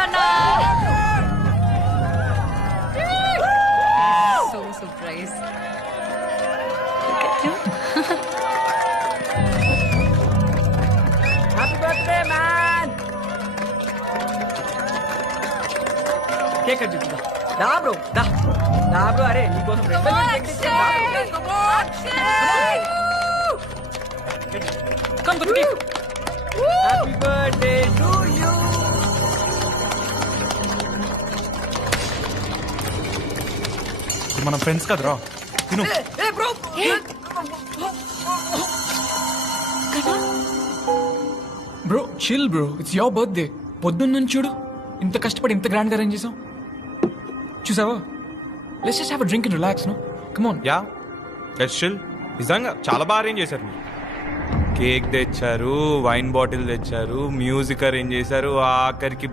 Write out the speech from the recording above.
కన్నా. So surprised. Happy birthday man. Cake cut చేద్దాం. దా బ్రో దా దా బ్రో. అరే నీకోసం Come on, Akshay. Akshay. Come to cake. Happy birthday to you. మన ఫ్రెండ్స్ కదరా తిను. ఏ bro. Bro chill bro, it's your birthday. పొద్దున్న నుంచి చూడు ఇంత కష్టపడి ఇంత గ్రాండ్ గా అరేంజ్ చేసాం. చూసావా? Let's just have a drink and relax. No come on. Yeah let's chill. నిజంగా చాలా బాగా అరేంజ్ చేశారు మీరు. కేక్ తెచ్చారు, వైన్ బాటిల్ తెచ్చారు, మ్యూజిక్ అరేంజ్ చేశారు, ఆఖరికి